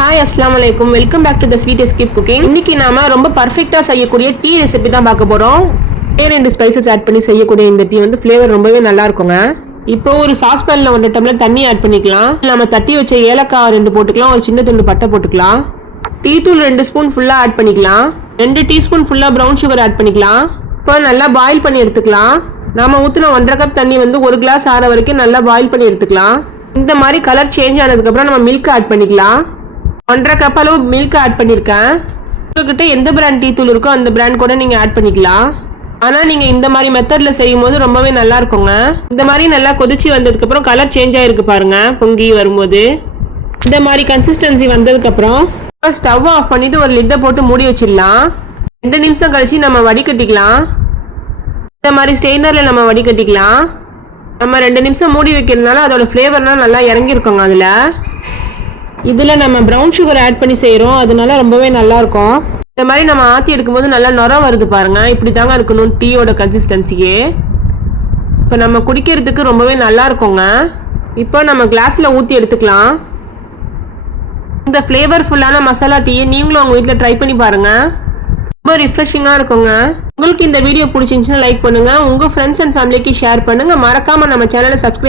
Hi அஸ்ஸலாமு அலைக்கும். Welcome back to the sweet escape cooking. இன்னைக்கு நாம ரொம்ப பர்ஃபெக்ட்டா செய்யக்கூடிய டீ ரெசிபி தான் பார்க்க போறோம். 2 ஸ்பைசஸ் ஆட் பண்ணி செய்யக்கூடிய இந்த டீ வந்து ஃப்ளேவர் ரொம்பவே நல்லா இருக்குங்க. இப்போ ஒரு சாஸ் பேன்ல 1 டம்ளர் தண்ணி ஆட் பண்ணிக்கலாம். நம்ம தட்டி வச்ச ஏலக்காய் 2 போட்டுக்கலாம். ஒரு சின்ன துண்டு பட்டை போட்டுக்கலாம். டீ தூள் 2 ஸ்பூன் ஃபுல்லா ஆட் பண்ணிக்கலாம். 2 டீஸ்பூன் ஃபுல்லா ப்ரௌன் சுகர் ஆட் பண்ணிக்கலாம். இப்போ நல்லா பாயில் பண்ணி எடுத்துக்கலாம். நாம ஊற்றின 1.5 கப் தண்ணி வந்து 1 கிளாஸ் ஆற வரைக்கும் நல்லா பாயில் பண்ணி எடுத்துக்கலாம். இந்த மாதிரி கலர் சேஞ்ச் ஆனதுக்கப்புறம் நம்ம மில்க் ஆட் பண்ணிக்கலாம். 1.5 கப் அளவு மில்க் ஆட் பண்ணியிருக்கேன். உங்ககிட்ட எந்த பிராண்ட் டீ தூள் இருக்கோ அந்த பிராண்ட் கூட நீங்கள் ஆட் பண்ணிக்கலாம். ஆனால் நீங்கள் இந்த மாதிரி மெத்தடில் செய்யும் போது ரொம்பவே நல்லா இருக்குங்க. இந்த மாதிரி நல்லா கொதிச்சு வந்ததுக்கப்புறம் கலர் சேஞ்ச் ஆகிருக்கு பாருங்க. பொங்கி வரும்போது இந்த மாதிரி கன்சிஸ்டன்சி வந்ததுக்கப்புறம் ஸ்டவ் ஆஃப் பண்ணிவிட்டு ஒரு லிட்டை போட்டு மூடி வச்சிடலாம். 2 நிமிஷம் கழிச்சு நம்ம வடிகட்டிக்கலாம். இந்த மாதிரி ஸ்டெய்னரில் நம்ம வடிகட்டிக்கலாம். நம்ம 2 நிமிஷம் மூடி வைக்கிறதுனால அதோட ஃப்ளேவர்லாம் நல்லா இறங்கியிருக்கோங்க. இதில் நம்ம ப்ரௌன் சுகர் ஆட் பண்ணி செய்கிறோம், அதனால ரொம்பவே நல்லாயிருக்கும். இந்த மாதிரி நம்ம ஆற்றி எடுக்கும்போது நல்லா நுர வருது பாருங்கள். இப்படி தாங்க இருக்கணும் டீயோட கன்சிஸ்டன்சியே. இப்போ நம்ம குடிக்கிறதுக்கு ரொம்பவே நல்லா இருக்குங்க. இப்போ நம்ம கிளாஸில் ஊற்றி எடுத்துக்கலாம். இந்த ஃப்ளேவர்ஃபுல்லான மசாலா டீயை நீங்களும் உங்கள் வீட்டில் ட்ரை பண்ணி பாருங்கள். ரொம்ப ரிஃப்ரெஷிங்காக இருக்குங்க. உங்களுக்கு இந்த வீடியோ பிடிச்சிருந்துச்சுன்னா லைக் பண்ணுங்கள். உங்கள் ஃப்ரெண்ட்ஸ் அண்ட் ஃபேமிலிக்கு ஷேர் பண்ணுங்கள். மறக்காமல் நம்ம சேனலை சப்ஸ்கிரைப்